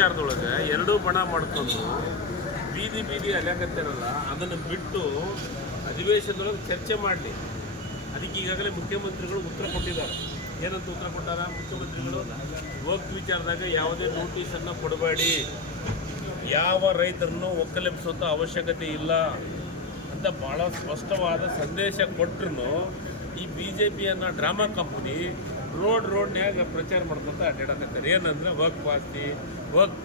ವಿಚಾರದೊಳಗೆ ಎರಡೂ ಬಣ ಮಾಡ್ಕೊಂಡು ಬೀದಿ ಬೀದಿ ಅಲ್ಯಾಕತ್ತಾರಲ್ಲ ಅದನ್ನು ಬಿಟ್ಟು ಅಧಿವೇಶನದೊಳಗೆ ಚರ್ಚೆ ಮಾಡಲಿ. ಅದಕ್ಕೆ ಈಗಾಗಲೇ ಮುಖ್ಯಮಂತ್ರಿಗಳು ಉತ್ತರ ಕೊಟ್ಟಿದ್ದಾರೆ. ಏನಂತ ಉತ್ತರ ಕೊಟ್ಟಾರ? ಮುಖ್ಯಮಂತ್ರಿಗಳು ವಕ್ಫ್ ವಿಚಾರದಾಗ ಯಾವುದೇ ನೋಟಿಸನ್ನು ಕೊಡಬೇಡಿ. ಯಾವ ರೈತರನ್ನು ಒಕ್ಕಲೆಬ್ಸೋಂಥ ಅವಶ್ಯಕತೆ ಇಲ್ಲ ಅಂತ ಭಾಳ ಸ್ಪಷ್ಟವಾದ ಸಂದೇಶ ಕೊಟ್ಟರು ಈ ಬಿ ಜೆ ಪಿಯನ್ನ ಡ್ರಾಮಾ ಕಂಪ್ನಿ ರೋಡ್ ರೋಡ್ನ್ಯಾಗ ಪ್ರಚಾರ ಮಾಡ್ಕೊತ ಅಡ್ಡಾಡಕತ್ತಾರೆ. ಏನಂದ್ರೆ ವರ್ಕ್ ಆಸ್ತಿ ವಕ್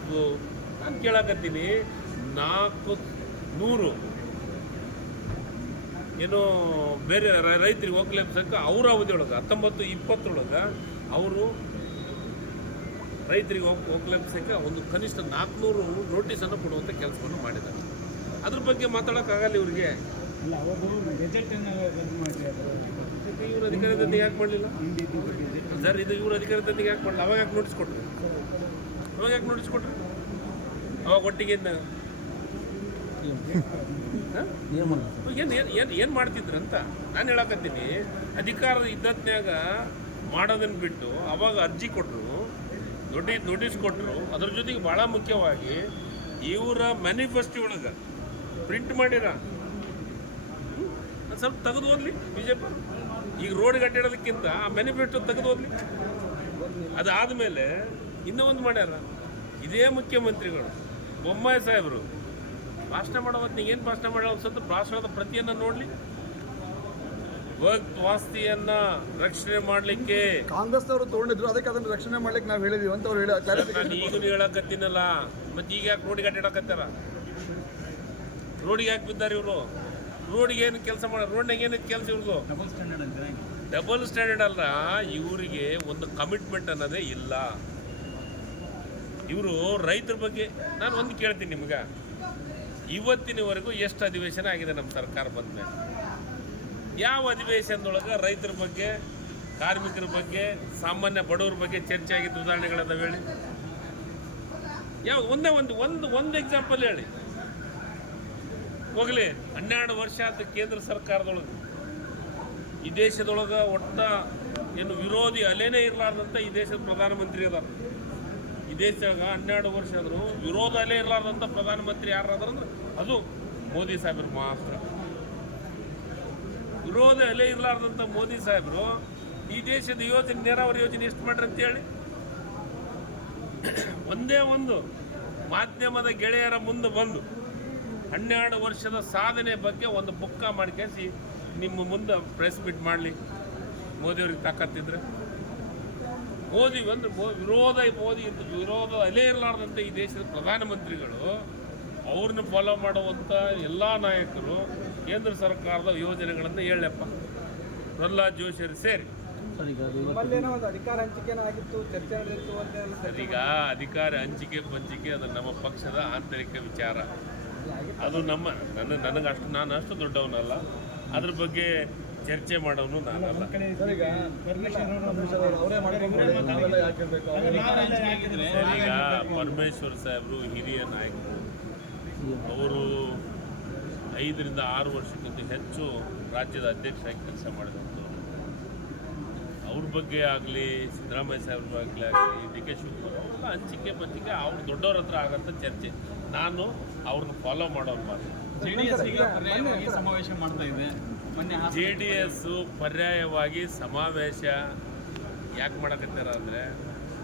ನಾನು ಕೇಳಕತ್ತೀನಿ. ನಾಲ್ಕು, ನೂರು. ಏನು ಬೇರೆ ರೈತರಿಗೆ ಸಂಕ ಅವ್ರ ಅವಧಿಯೊಳಗೆ, ಹತ್ತೊಂಬತ್ತು ಇಪ್ಪತ್ತರೊಳಗೆ ಅವರು ರೈತರಿಗೆ ಒಕ್ ಒಕ್ಕಲೆಬ್ಸಕ್ಕೆ ಒಂದು ಕನಿಷ್ಠ ನಾಲ್ಕುನೂರು ನೋಟಿಸನ್ನು ಕೊಡುವಂಥ ಕೆಲಸವನ್ನು ಮಾಡಿದ್ದಾರೆ. ಅದ್ರ ಬಗ್ಗೆ ಮಾತಾಡೋಕ್ಕಾಗಲ್ಲ ಇವ್ರಿಗೆ. ಅಲ್ಲ ಅಧಿಕಾರ ತಂದಿಗೆ ಇವ್ರ ಯಾಕೆ ಮಾಡಲಿಲ್ಲ? ಸರ್, ಇದು ಇವ್ರ ಅಧಿಕಾರದಿಂದ ಯಾಕೆ ಮಾಡಲಿಲ್ಲ? ಅವಾಗ ಯಾಕೆ ನೋಟಿಸ್ ಕೊಟ್ರು? ಅವಾಗ ಯಾಕೆ ನೋಟಿಸ್ ಕೊಟ್ರು? ಅವಾಗ ಒಟ್ಟಿಗೆ ಏನು ಏನು ಏನು ಮಾಡ್ತಿದ್ರಂತ? ನಾನು ಹೇಳಕತ್ತೀನಿ, ಅಧಿಕಾರ ಇದ್ದತ್ನ್ಯಾಗ ಮಾಡೋದನ್ನ ಬಿಟ್ಟು ಅವಾಗ ಅರ್ಜಿ ಕೊಟ್ಟರು ನೋಟಿ, ನೋಟಿಸ್ ಕೊಟ್ಟರು ಅದ್ರ ಜೊತೆಗೆ ಭಾಳ ಮುಖ್ಯವಾಗಿ ಇವರ ಮ್ಯಾನಿಫೆಸ್ಟೋ ಒಳಗೆ ಪ್ರಿಂಟ್ ಮಾಡಿರ? ಸ್ವಲ್ಪ ತೆಗೆದು ಹೋಗ್ಲಿ ಬಿಜೆಪಿ? ಈಗ ರೋಡ್ ಕಟ್ಟಿಡೋದಕ್ಕಿಂತ ಆ ಬೆನಿಫಿಟ್ ತೆಗೆದು ಹೋಗ್ಲಿ ಅದಾದಮೇಲೆ ಇನ್ನೂ ಒಂದು ಮಾಡ್ಯಾರ. ಇದೇ ಮುಖ್ಯಮಂತ್ರಿಗಳು ಬೊಮ್ಮಾಯಿ ಸಾಹೇಬರು ಭಾಷಣ ಮಾಡೋ ನೀವು ಏನು ಭಾಷಣ ಮಾಡೋ ಅನ್ಸುತ್ತೆ? ಭಾಷಣದ ಪ್ರತಿಯನ್ನು ನೋಡಲಿ. ವಾಸ್ತಿಯನ್ನ ರಕ್ಷಣೆ ಮಾಡಲಿಕ್ಕೆ. ಕಾಂಗ್ರೆಸ್ನವರು ತಗೊಂಡಿದ್ರು ಅದಕ್ಕೆ ಅದನ್ನ ರಕ್ಷಣೆ ಮಾಡ್ಲಿಕ್ಕೆ ನಾವು ಹೇಳಿದೀವಿ ಅಂತ ಅವ್ರು ಹೇಳಿ ಈಗಲೂ ಹೇಳಕತ್ತೀನಲ್ಲ. ಮತ್ತೆ ಈಗ ಯಾಕೆ ರೋಡಿಗೆ ಅಡ್ಡಾಡಕತ್ತಾರ ರೋಡಿಗೆ ಯಾಕೆ ಬಿದ್ದಾರೆ ಇವರು? ರೋಡಿಗೆ ಏನು ಕೆಲಸ ಮಾಡ ರೋಡ್ನಾಗ ಏನಕ್ಕೆ ಕೆಲಸ ಇವ್ರದ್ದು ಡಬಲ್ ಸ್ಟ್ಯಾಂಡರ್ಡ್ ಅಂತ ಡಬಲ್ ಸ್ಟ್ಯಾಂಡರ್ಡ್ ಅಲ್ಲ ಇವರಿಗೆ ಒಂದು ಕಮಿಟ್ಮೆಂಟ್ ಅನ್ನೋದೇ ಇಲ್ಲ. ಇವರು ರೈತರ ಬಗ್ಗೆ ನಾನು ಒಂದು ಕೇಳ್ತೀನಿ ನಿಮ್ಗೆ. ಇವತ್ತಿನವರೆಗೂ ಎಷ್ಟು ಅಧಿವೇಶನ ಆಗಿದೆ ನಮ್ಮ ಸರ್ಕಾರ ಬಂದ ಮೇಲೆ? ಯಾವ ಅಧಿವೇಶನದೊಳಗೆ ರೈತರ ಬಗ್ಗೆ ಕಾರ್ಮಿಕರ ಬಗ್ಗೆ ಸಾಮಾನ್ಯ ಬಡವರ ಬಗ್ಗೆ ಚರ್ಚೆ ಆಗಿದ್ದ ಉದಾಹರಣೆಗಳನ್ನ ಹೇಳಿ. ಯಾವ ಒಂದೇ ಒಂದು ಒಂದು ಒಂದು ಎಕ್ಸಾಂಪಲ್ ಹೇಳಿ. ಹೋಗಲಿ, ಹನ್ನೆರಡು ವರ್ಷ ಆದ ಕೇಂದ್ರ ಸರ್ಕಾರದೊಳಗೆ. ಈ ದೇಶದೊಳಗೆ ಒಟ್ಟ ಏನು ವಿರೋಧಿ ಅಲೆನೇ ಇರಲಾರ್ದಂಥ ಈ ದೇಶದ ಪ್ರಧಾನಮಂತ್ರಿ ಅದಾರ. ಈ ದೇಶದಾಗ ಹನ್ನೆರಡು ವರ್ಷ ಆದರೂ ವಿರೋಧ ಅಲೆ ಇರಲಾರ್ದಂಥ ಪ್ರಧಾನಮಂತ್ರಿ ಯಾರಾದ್ರ ಅಂದ್ರೆ ಅದು ಮೋದಿ ಸಾಹೇಬರು ಮಾತ್ರ. ವಿರೋಧ ಅಲೆ ಇರಲಾರ್ದಂಥ ಮೋದಿ ಸಾಹೇಬರು ಈ ದೇಶದ ಯೋಜನೆ, ನೀರಾವರಿ ಯೋಜನೆ ಎಷ್ಟು ಮಾಡ್ರಿ ಅಂತೇಳಿ? ಒಂದೇ ಒಂದು. ಮಾಧ್ಯಮದ ಗೆಳೆಯರ ಮುಂದೆ ಬಂದು ಹನ್ನೆರಡು ವರ್ಷದ ಸಾಧನೆ ಬಗ್ಗೆ ಒಂದು ಬುಕ್ಕ ಮಾಡ್ಕೇಸಿ ನಿಮ್ಮ ಮುಂದೆ ಪ್ರೆಸ್ ಮೀಟ್ ಮಾಡಲಿ. ಮೋದಿಯವ್ರಿಗೆ ತಾಕತ್ತಿದ್ರೆ. ಮೋದಿ ಒಂದು ವಿರೋಧ ಮೋದಿ ಇದ್ದು ವಿರೋಧ ಅಲೆ ಇರಲಾರ್ದಂಥ ಈ ದೇಶದ ಪ್ರಧಾನಮಂತ್ರಿಗಳು ಅವ್ರನ್ನ ಫಾಲೋ ಮಾಡುವಂಥ ಎಲ್ಲ ನಾಯಕರು ಕೇಂದ್ರ ಸರ್ಕಾರದ ಯೋಜನೆಗಳನ್ನು ಹೇಳಪ್ಪ. ಪ್ರಹ್ಲಾದ್ ಜೋಶಿಯರು ಸೇರಿ. ನಮ್ಮಲ್ಲೇನೋ ಒಂದು ಅಧಿಕಾರ ಹಂಚಿಕೆನ ಆಗಿತ್ತು ಚರ್ಚೆ ನಡೆದಿತ್ತು ಅಂತ ಎಲ್ಲ ಸರ್, ಈಗ ಅಧಿಕಾರ ಹಂಚಿಕೆ ಪಂಚಿಕೆ ಅದು ನಮ್ಮ ಪಕ್ಷದ ಆಂತರಿಕ ವಿಚಾರ. ಅದು ನಮ್ಮ ನನ್ನ ನನಗೆ ಅಷ್ಟು ನಾನು ಅಷ್ಟು ದೊಡ್ಡವನಲ್ಲ. ಅದ್ರ ಬಗ್ಗೆ ಚರ್ಚೆ ಮಾಡೋನು ನಾನಲ್ಲ. ಈಗ ಪರಮೇಶ್ವರ್ ಸಾಹೇಬರು ಹಿರಿಯ ನಾಯಕರು ಅವರು ಐದರಿಂದ ಆರು ವರ್ಷಕ್ಕಿಂತ ಹೆಚ್ಚು ರಾಜ್ಯದ ಅಧ್ಯಕ್ಷರಾಗಿ ಕೆಲಸ ಮಾಡಿದಂಥವ್ರು. ಅವ್ರ ಬಗ್ಗೆ ಆಗಲಿ ಸಿದ್ದರಾಮಯ್ಯ ಸಾಹೇಬ್ರ ಬಗ್ಗೆ ಆಗಲಿ ಡಿ ಕೆ ಶಿವಕುಮಾರ್ ಅವ್ರೆಲ್ಲ ಹಂಚಿಕೆ ಪಂಚಿಕೆ ಅವ್ರು ದೊಡ್ಡವ್ರ ಹತ್ರ ಆಗಂತ ಚರ್ಚೆ. ನಾನು ಅವ್ರನ್ನ ಫಾಲೋ ಮಾತ್ರ ಜೆಡಿಎಸ್ ಈಗ ಪರ್ಯಾಯವಾಗಿ ಸಮಾವೇಶ ಮಾಡ್ತಾ ಇದೆ ಮೊನ್ನೆ ಜೆ ಡಿ ಎಸ್ಸು ಪರ್ಯಾಯವಾಗಿ ಸಮಾವೇಶ ಯಾಕೆ ಮಾಡಕತ್ತಾರ ಅಂದರೆ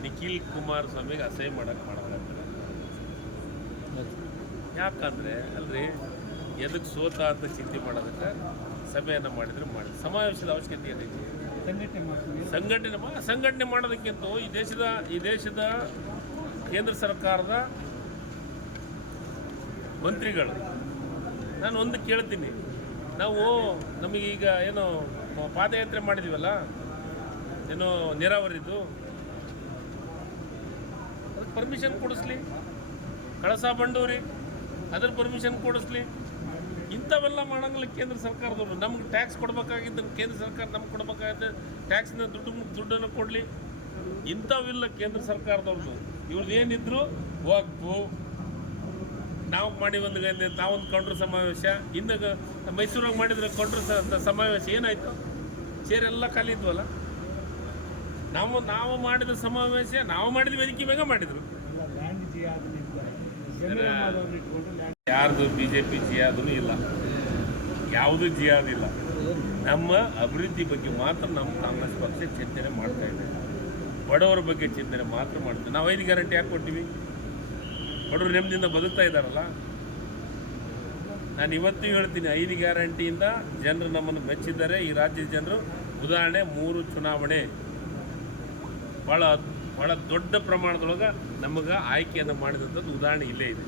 ನಿಖಿಲ್ ಕುಮಾರಸ್ವಾಮಿಗೆ ಅಸಹ್ಯ ಮಾಡಕ್ಕೆ ಮಾಡಕತ್ತಾರ. ಯಾಕಂದರೆ ಅಲ್ರಿ ಎದಕ್ಕೆ ಸೋತ ಅಂತ ಚಿಂತೆ ಮಾಡೋದಕ್ಕೆ ಸಭೆಯನ್ನು ಮಾಡಿದ್ರೆ ಮಾಡಿ. ಸಮಾವೇಶದ ಅವಶ್ಯಕತೆ ಏನೈತಿ? ಸಂಘಟನೆ ಸಂಘಟನೆ ಮಾಡೋದಕ್ಕಿಂತ ಈ ದೇಶದ ಈ ದೇಶದ ಕೇಂದ್ರ ಸರ್ಕಾರದ ಮಂತ್ರಿಗಳು. ನಾನು ಒಂದು ಕೇಳ್ತೀನಿ. ನಾವು ನಮಗೀಗ ಏನು ಪಾದಯಾತ್ರೆ ಮಾಡಿದ್ದೀವಲ್ಲ ಏನೋ ನೀರಾವರಿದು? ಅದಕ್ಕೆ ಪರ್ಮಿಷನ್ ಕೊಡಿಸ್ಲಿ. ಕಳಸಾ ಬಂಡೂರಿ ಅದ್ರ ಪರ್ಮಿಷನ್ ಕೊಡಿಸ್ಲಿ. ಇಂಥವೆಲ್ಲ ಮಾಡೋಂಗಿಲ್ಲ ಕೇಂದ್ರ ಸರ್ಕಾರದವರು. ನಮ್ಗೆ ಟ್ಯಾಕ್ಸ್ ಕೊಡಬೇಕಾಗಿದ್ದು ಕೇಂದ್ರ ಸರ್ಕಾರ ನಮ್ಗೆ ಕೊಡಬೇಕಾಗಿದ್ದು ಟ್ಯಾಕ್ಸ್ನ ದುಡ್ಡು ದುಡ್ಡನ್ನು ಕೊಡಲಿ. ಇಂಥವಿಲ್ಲ ಕೇಂದ್ರ ಸರ್ಕಾರದವ್ರದ್ದು. ಇವ್ರದ್ದು ಏನಿದ್ರು ವಕ್ಫು ನಾವು ಮಾಡಿ ಒಂದು ತಾವೊಂದು ಕಂಡ್ರ ಸಮಾವೇಶ. ಇನ್ನು ಮೈಸೂರಾಗ ಮಾಡಿದ್ರೆ ಕೌಂಟ್ರ್ ಸ- ಸಮಾವೇಶ ಏನಾಯ್ತು? ಸೇರೆಲ್ಲ ಖಾಲಿ ಇದ್ವಲ್ಲ? ನಾವು ನಾವು ಮಾಡಿದ ಸಮಾವೇಶ, ನಾವು ಮಾಡಿದ ವೇದಿಕೆ ಮ್ಯಾಗ ಮಾಡಿದ್ರು. ಯಾರ್ದು ಬಿ ಜೆ ಪಿ ಜಿಯಾದೂ ಇಲ್ಲ. ಯಾವುದೂ ಜಿಯಾದಿಲ್ಲ. ನಮ್ಮ ಅಭಿವೃದ್ಧಿ ಬಗ್ಗೆ ಮಾತ್ರ ನಮ್ಮ ಕಾಂಗ್ರೆಸ್ ಪಕ್ಷ ಚಿಂತನೆ ಮಾಡ್ತಾ ಇದೆ. ಬಡವರ ಬಗ್ಗೆ ಚಿಂತನೆ ಮಾತ್ರ ಮಾಡ್ತೀವಿ ನಾವು ಐದು ಗ್ಯಾರಂಟಿ ಯಾಕೆ ಕೊಟ್ಟಿವಿ ಬಡವರು ನೆಮ್ಮದಿಯಿಂದ ಬದುಕ್ತಾ ಇದ್ದಾರಲ್ಲ? ನಾನು ಇವತ್ತು ಹೇಳ್ತೀನಿ ಐದು ಗ್ಯಾರಂಟಿಯಿಂದ ಜನರು ನಮ್ಮನ್ನು ಮೆಚ್ಚಿದ್ದಾರೆ. ಈ ರಾಜ್ಯದ ಜನರು ಉದಾಹರಣೆ ಮೂರು ಚುನಾವಣೆ. ಭಾಳ ಭಾಳ ದೊಡ್ಡ ಪ್ರಮಾಣದೊಳಗೆ ನಮಗೆ ಆಯ್ಕೆಯನ್ನು ಮಾಡಿದಂಥದ್ದು ಉದಾಹರಣೆ ಇಲ್ಲೇ ಇದೆ.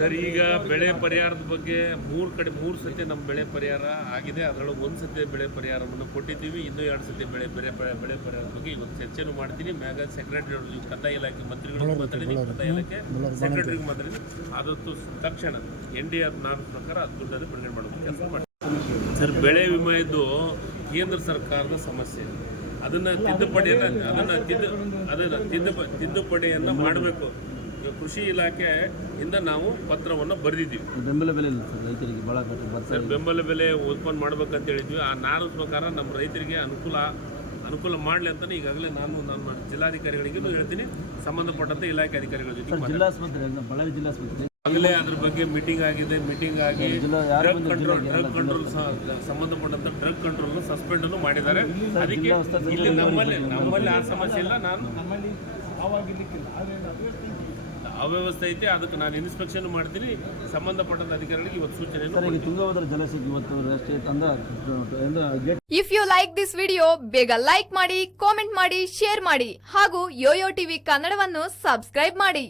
ಸರ್, ಈಗ ಬೆಳೆ ಪರಿಹಾರದ ಬಗ್ಗೆ ಮೂರು ಕಡೆ, ಮೂರು ಸತಿ ನಮ್ಮ ಬೆಳೆ ಪರಿಹಾರ ಆಗಿದೆ. ಅದರೊಳಗೆ ಒಂದು ಸತಿ ಬೆಳೆ ಪರಿಹಾರವನ್ನು ಕೊಟ್ಟಿದ್ದೀವಿ. ಇನ್ನೂ ಎರಡು ಸತಿ ಬೆಳೆ ಬೆಳೆ ಬೆಳೆ ಪರಿಹಾರದ ಬಗ್ಗೆ ಇವತ್ತು ಚರ್ಚೆನೂ ಮಾಡ್ತೀನಿ. ಮ್ಯಾಗ ಸೆಕ್ರೆಟರಿ ಅವರು ಕಂದಾಯ ಇಲಾಖೆ ಮಂತ್ರಿಗಳಿಗೆ ಮಾತಾಡಿದ್ದೀನಿ ಕಂದಾಯ ಇಲಾಖೆ ಸೆಕ್ರೆಟರಿಗೆ ಮಾತಾಡಿದ್ದೀನಿ ಆದಷ್ಟು ತಕ್ಷಣ ಎನ್ ಡಿ ಆರ್ ನಾಲ್ಕು ಪ್ರಕಾರ ಅದು ದುಡ್ಡನ್ನು ಬಿಡುಗಡೆ ಮಾಡಬೇಕು. ಕೆಲಸ ಮಾಡ್ತೀನಿ ಸರ್, ಬೆಳೆ ವಿಮೆ ಇದ್ದು ಕೇಂದ್ರ ಸರ್ಕಾರದ ಸಮಸ್ಯೆ. ಅದನ್ನ ತಿದ್ದುಪಡಿಯನ್ನ ಅದನ್ನ ತಿದ್ದು ಅದನ್ನ ತಿದ್ದು ತಿದ್ದುಪಡಿಯನ್ನ ಮಾಡಬೇಕು. ಕೃಷಿ ಇಲಾಖೆಯಿಂದ ನಾವು ಪತ್ರವನ್ನು ಬರೆದಿದ್ದೀವಿ. ಬೆಂಬಲ ಬೆಲೆ ಇಲ್ಲ ರೈತರಿಗೆ ಭಾಳ ಕಷ್ಟ ಸರ್ ಬೆಂಬಲ ಬೆಲೆ ಉತ್ಪನ್ನ ಮಾಡ್ಬೇಕಂತ ಹೇಳಿದ್ವಿ. ಆ ನಾನು ಪ್ರಕಾರ ನಮ್ಮ ರೈತರಿಗೆ ಅನುಕೂಲ ಅನುಕೂಲ ಮಾಡಲಿ ಅಂತ ಈಗಾಗಲೇ ನಾನು ನಮ್ಮ ಜಿಲ್ಲಾಧಿಕಾರಿಗಳಿಗೂ ಹೇಳ್ತೀನಿ. ಸಂಬಂಧಪಟ್ಟಂತೆ ಇಲಾಖೆ ಅಧಿಕಾರಿಗಳ ಜೊತೆ. ಜಿಲ್ಲಾಸ್ಪತ್ರೆ ಬಳ್ಳಾರಿ ಜಿಲ್ಲಾಸ್ಪತ್ರೆ. ಆಗಲೇ ಅದ್ರ ಬಗ್ಗೆ ಮೀಟಿಂಗ್ ಆಗಿದೆ ಮೀಟಿಂಗ್ ಆಗಿ ಡ್ರಗ್ ಕಂಟ್ರೋಲ್ ಡ್ರಗ್ ಕಂಟ್ರೋಲ್ ಸಂಬಂಧಪಟ್ಟಂತ ಡ್ರಗ್ ಕಂಟ್ರೋಲ್ ಸಸ್ಪೆಂಡ್ ಅನ್ನು ಮಾಡಿದ್ದಾರೆ. ಅದಕ್ಕೆ ಇಲ್ಲಿ ನಮ್ಮಲ್ಲಿ ನಮ್ಮಲ್ಲಿ ಆ ಸಮಸ್ಯೆ ಇಲ್ಲ. ನಾನು ಅವ್ಯವಸ್ಥೆ ಐತೆ. ಅದಕ್ಕೆ ನಾನು ಇನ್ಸ್ಪೆಕ್ಷನ್ ಮಾಡ್ತೀನಿ. ಸಂಬಂಧಪಟ್ಟಂತ ಅಧಿಕಾರಿಗಳಿಗೆ ಇವತ್ತು ಸೂಚನೆ ಸರ್ ಈಗ ತುಂಗಭದ್ರಾ ಜಲಾಶಯಕ್ಕೆ ಇವತ್ತು ರಾಷ್ಟ್ರೀಯ ತಂದ if you like this video ಬೇಗ ಲೈಕ್ ಮಾಡಿ ಕಾಮೆಂಟ್ ಮಾಡಿ ಶೇರ್ ಮಾಡಿ ಹಾಗೂ ಯೋಯೋ ಟಿವಿ ಕನ್ನಡವನ್ನು ಸಬ್ಸ್ಕ್ರೈಬ್ ಮಾಡಿ.